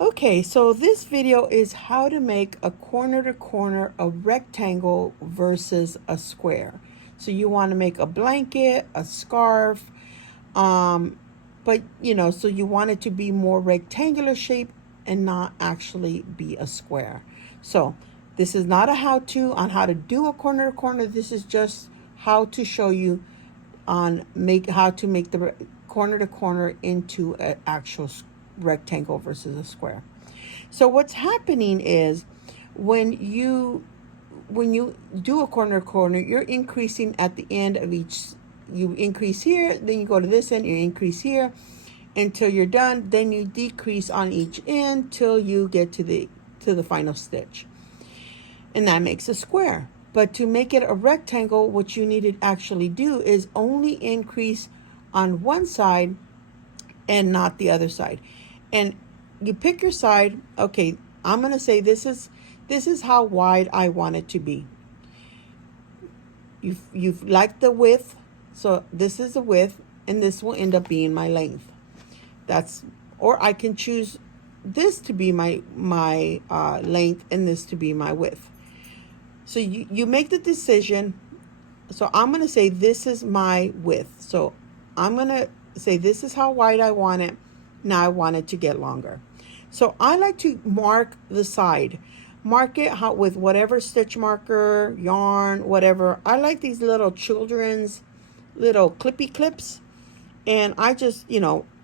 Okay, so this video is how to make a corner to corner, a rectangle versus a square. So you want to make a blanket, a scarf, but so you want it to be more rectangular shape and not actually be a square. So this is not a how-to on how to do a corner to corner. This is just how to show you on how to make the corner to corner into an actual rectangle versus a square. So what's happening is when you when you do a corner to corner, you're increasing at the end of each. You increase here, then you go to this end, you increase here until you're done, then you decrease on each end till you get to the final stitch, and that makes a square. But to make it a rectangle, what you need to actually do is only increase on one side and not the other side. And you pick your side. Okay, I'm going to say this is how wide I want it to be. You've liked the width, so this is the width, and this will end up being my length. Or I can choose this to be my length and this to be my width. So you make the decision. So I'm going to say this is my width. So I'm going to say this is how wide I want it. Now I want it to get longer. So I like to mark the side. Mark it with whatever stitch marker, yarn, whatever. I like these little children's little clippy clips. And I just,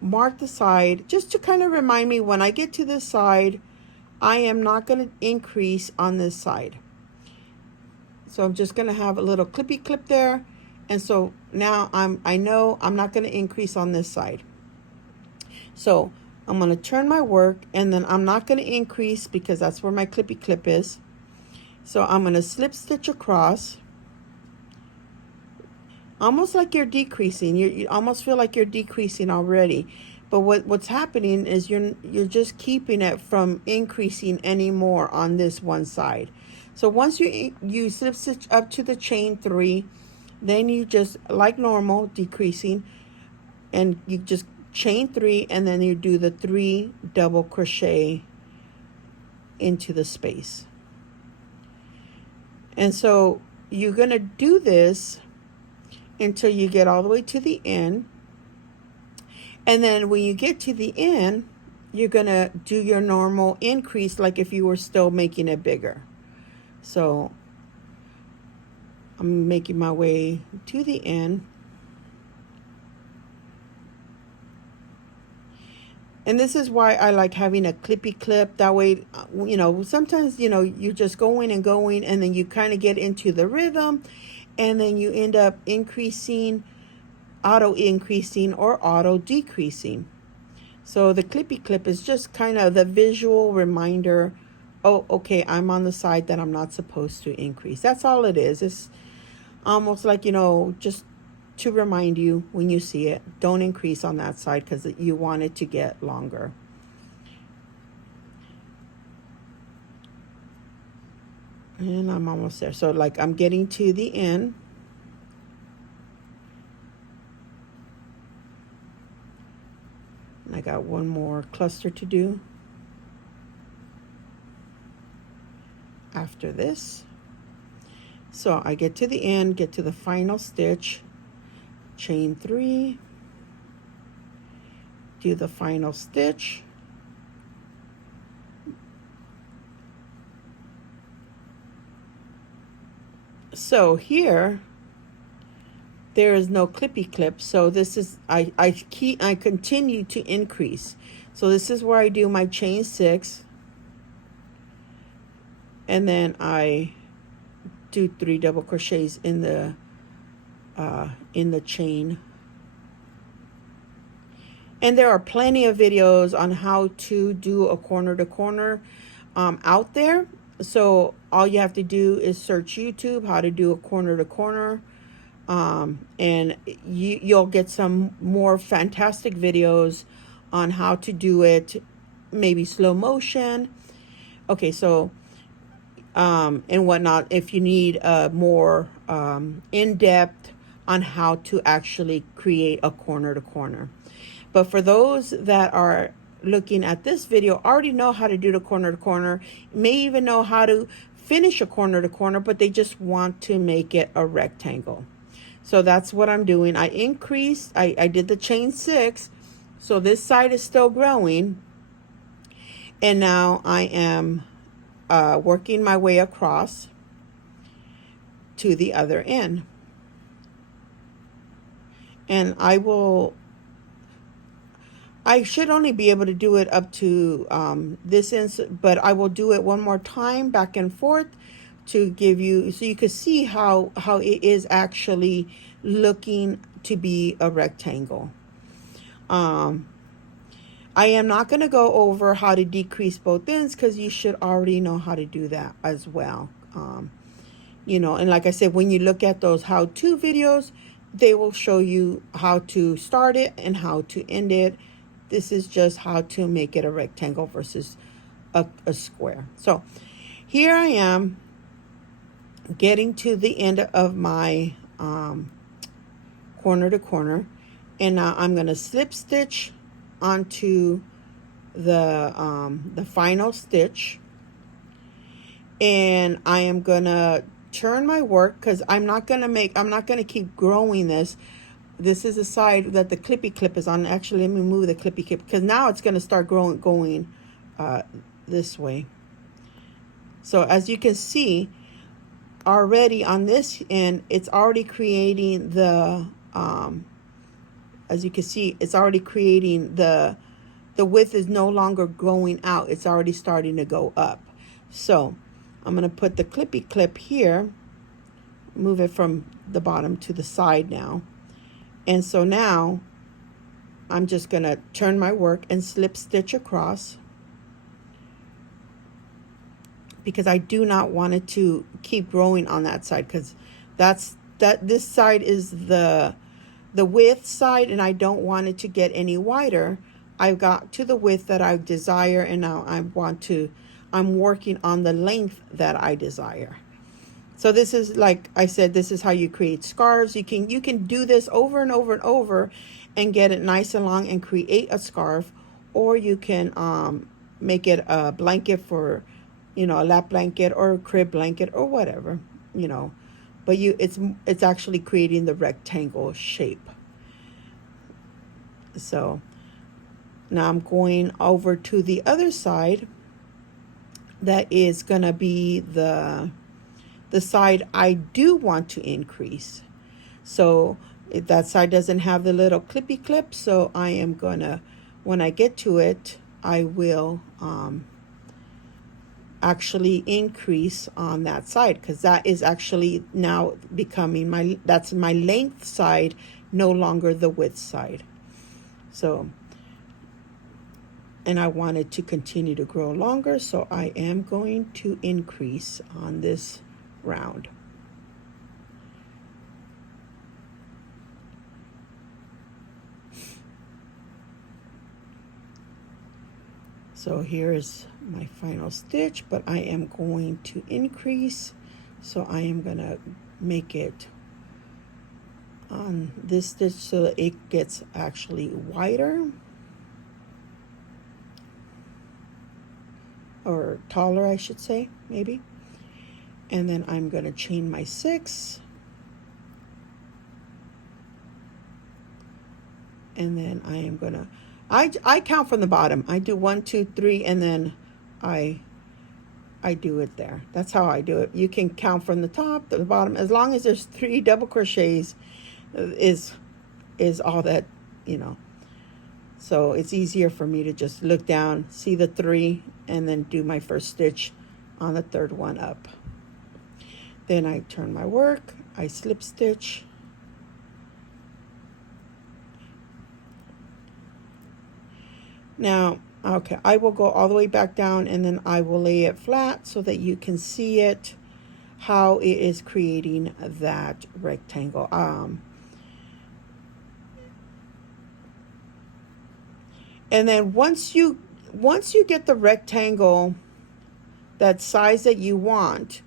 mark the side just to kind of remind me when I get to this side, I am not going to increase on this side. So I'm just going to have a little clippy clip there. And so now I know I'm not going to increase on this side. So I'm going to turn my work, and then I'm not going to increase because that's where my clippy clip is. So I'm going to slip stitch across. Almost like you're decreasing. You almost feel like you're decreasing already. But what's happening is you're just keeping it from increasing anymore on this one side. So once you slip stitch up to the chain 3, then you just, like normal, decreasing, and you just chain 3, and then you do the 3 double crochet into the space. And so you're going to do this until you get all the way to the end. And then when you get to the end, you're going to do your normal increase like if you were still making it bigger. So I'm making my way to the end. And this is why I like having a clippy clip. That way, sometimes, you're just going and going, and then you kind of get into the rhythm, and then you end up auto increasing or auto decreasing. So the clippy clip is just kind of the visual reminder. Oh, okay, I'm on the side that I'm not supposed to increase. That's all it is. It's almost like, just to remind you when you see it, don't increase on that side because you want it to get longer. And I'm almost there. So like I'm getting to the end. And I got one more cluster to do after this. So I get to the end, get to the final stitch, chain 3, do the final stitch, so here there is no clippy clip, so this is I continue to increase. So this is where I do my chain 6, and then I do 3 double crochets in the chain. And there are plenty of videos on how to do a corner to corner out there. So all you have to do is search YouTube how to do a corner to corner, and you'll get some more fantastic videos on how to do it, maybe slow motion. Okay, so and whatnot, if you need more in-depth on how to actually create a corner to corner. But for those that are looking at this video already know how to do the corner to corner, may even know how to finish a corner to corner, but they just want to make it a rectangle. So that's what I'm doing. I increased, I did the chain 6, so this side is still growing, and now I am working my way across to the other end. And I should only be able to do it up to this end, but I will do it one more time back and forth to give you, so you can see how it is actually looking to be a rectangle. I am not going to go over how to decrease both ends because you should already know how to do that as well. You know, and like I said, when you look at those how-to videos, they will show you how to start it and how to end it. This is just how to make it a rectangle versus a square. So here I am getting to the end of my corner to corner, and now I'm going to slip stitch onto the final stitch, and I am going to turn my work because I'm not going to keep growing this. This is the side that the clippy clip is on. Actually, let me move the clippy clip because now it's going to start going this way. So as you can see already on this end, it's already creating the as you can see, it's already creating the width is no longer going out. It's already starting to go up. So I'm going to put the clippy clip here, move it from the bottom to the side now. And so now I'm just going to turn my work and slip stitch across because I do not want it to keep growing on that side, because this side is the width side, and I don't want it to get any wider. I've got to the width that I desire, and now I'm working on the length that I desire. So this is, like I said, this is how you create scarves. You can do this over and over and over and get it nice and long and create a scarf, or you can make it a blanket for, you know, a lap blanket or a crib blanket or whatever, you know. But it's actually creating the rectangle shape. So now I'm going over to the other side. That is going to be the side I do want to increase. So that side doesn't have the little clippy clip, so I am gonna, when I get to it, I will actually increase on that side, because that is actually now becoming that's my length side, no longer the width side. So, and I want it to continue to grow longer, so I am going to increase on this round. So here is my final stitch, but I am going to increase, so I am going to make it on this stitch so that it gets actually wider or taller, I should say, maybe. And then I'm going to chain my 6, and then I am going to I count from the bottom. I do 1, 2, 3, and then I do it there. That's how I do it. You can count from the top to the bottom, as long as there's 3 double crochets is all that, you know. So it's easier for me to just look down, see the 3, and then do my first stitch on the 3rd one up. Then I turn my work, I slip stitch, now, okay, I will go all the way back down, and then I will lay it flat so that you can see it, how it is creating that rectangle. And then once you get the rectangle, that size that you want,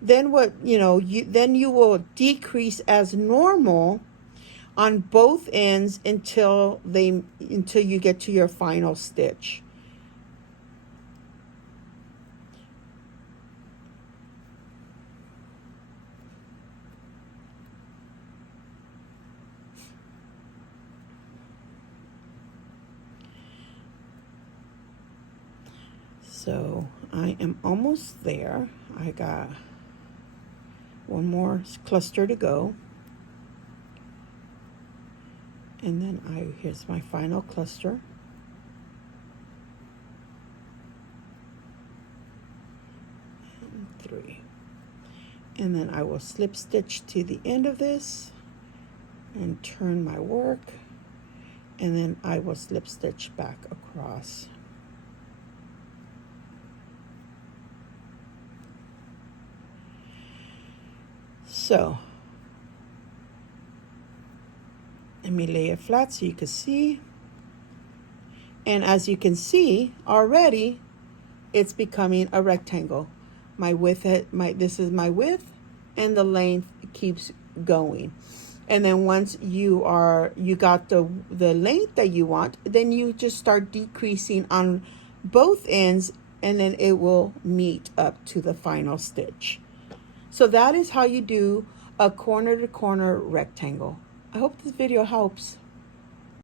then then you will decrease as normal on both ends until you get to your final stitch. So I am almost there. I got one more cluster to go. And then here's my final cluster. And 3. And then I will slip stitch to the end of this and turn my work. And then I will slip stitch back across. So let me lay it flat so you can see. And as you can see already, it's becoming a rectangle. My width, this is my width, and the length keeps going. And then once you got the length that you want, then you just start decreasing on both ends, and then it will meet up to the final stitch. So that is how you do a corner to corner rectangle. I hope this video helps.